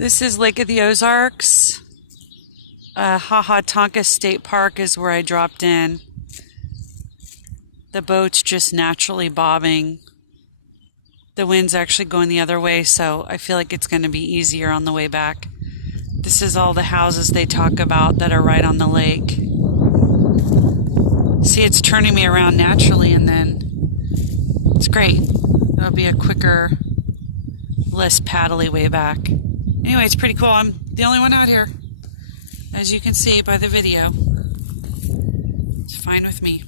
This is Lake of the Ozarks. Tonka State Park is where I dropped in. The boat's just naturally bobbing. The wind's actually going the other way, so I feel like it's going to be easier on the way back. This is all the houses they talk about that are right on the lake. See, it's turning me around naturally, and then it's great. It'll be a quicker, less paddly way back. Anyway, it's pretty cool. I'm the only one out here, as you can see by the video. It's fine with me.